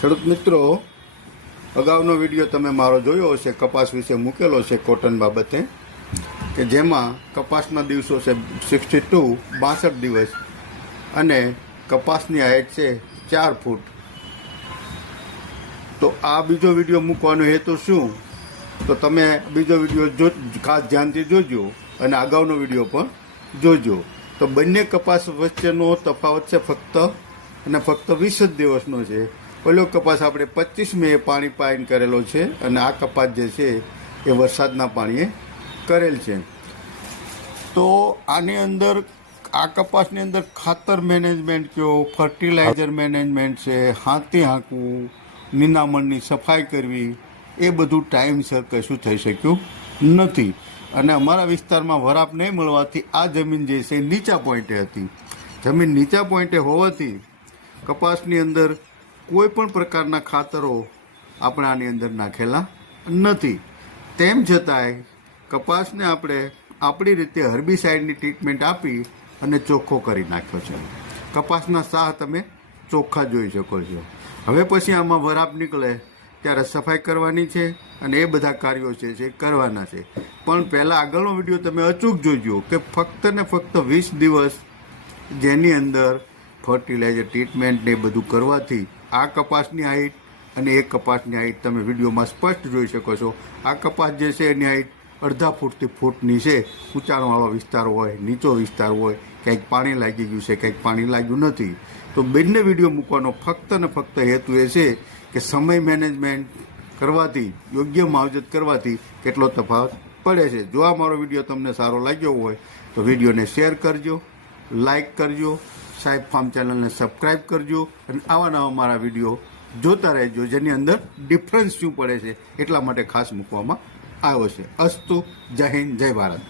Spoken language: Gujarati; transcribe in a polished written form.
ખેડૂત મિત્રો, અગાઉનો વિડીયો તમે મારો જોયો હશે, કપાસ વિશે મૂકેલો છે કોટન બાબતે, કે જેમાં કપાસના દિવસો છે 62 62 દિવસ અને કપાસની હાઈટ છે 4 ફૂટ. તો આ બીજો વિડીયો મૂકવાનો હેતુ શું? તો તમે બીજો વિડીયો ખાસ ધ્યાનથી જોજો અને અગાઉનો વિડીયો પણ જોજો. તો બંને કપાસ વચ્ચેનો તફાવત છે ફક્ત 20 જ દિવસનો છે. પેલો કપાસ આપણે 25 મે પાણી પાઈને કરેલો છે અને આ કપાસ જે છે એ વરસાદના પાણીએ કરેલ છે. તો આની અંદર આ કપાસની અંદર ખાતર મેનેજમેન્ટ કયો, ફર્ટિલાઇઝર મેનેજમેન્ટ છે, હાથી હાંકવું, નિંદામણની સફાઈ કરવી, એ બધું ટાઈમસર કશું થઈ શક્યું નથી. અને અમારા વિસ્તારમાં વરાપ નહીં મળવાથી આ જમીન જે છે નીચા પોઈન્ટે હતી. જમીન નીચા પોઈન્ટે હોવાથી કપાસની અંદર કોઈ પણ પ્રકારના ખાતરો આપણે આની અંદર નાખેલા નથી. તેમ છતાંય કપાસને આપણે આપણી રીતે હર્બિસાઇડની ટ્રીટમેન્ટ આપી અને ચોખ્ખો કરી નાખ્યો છે. કપાસના સાહ તમે ચોખ્ખા જોઈ શકો છો. હવે પછી આમાં વરાપ નીકળે ત્યારે સફાઈ કરવાની છે અને એ બધા કાર્યો છે જે કરવાના છે. પણ પહેલાં આગળનો વિડીયો તમે અચૂક જોજો કે ફક્ત ને ફક્ત 20 દિવસ જેની અંદર ફર્ટિલાઇઝર ટ્રીટમેન્ટ ને એ બધું કરવાથી આ કપાસની હાઈટ અને એ કપાસની હાઈટ તમે વિડીયોમાં સ્પષ્ટ જોઈ શકો છો. આ કપાસ જે છે એની હાઈટ અડધા ફૂટથી ફૂટની છે. ઊંચાણવાળો વિસ્તાર હોય, નીચો વિસ્તાર હોય, કંઈક પાણી લાગી ગયું છે, કંઈક પાણી લાગ્યું નથી. તો બંને વિડીયો મૂકવાનો ફક્ત ને ફક્ત હેતુ એ છે કે સમય મેનેજમેન્ટ કરવાથી, યોગ્ય માવજત કરવાથી કેટલો તફાવત પડે છે. જો આ મારો વિડીયો તમને સારો લાગ્યો હોય તો વિડીયોને શેર કરજો, લાઈક કરજો, સાહેબ ફાર્મ ચેનલને સબસ્ક્રાઈબ કરજો અને આવા નવા મારા વિડીયો જોતા રહેજો, જેની અંદર ડિફરન્સ શું પડે છે એટલા માટે ખાસ મૂકવામાં આવ્યો છે. અસ્તુ, જય હિન્દ, જય ભારત.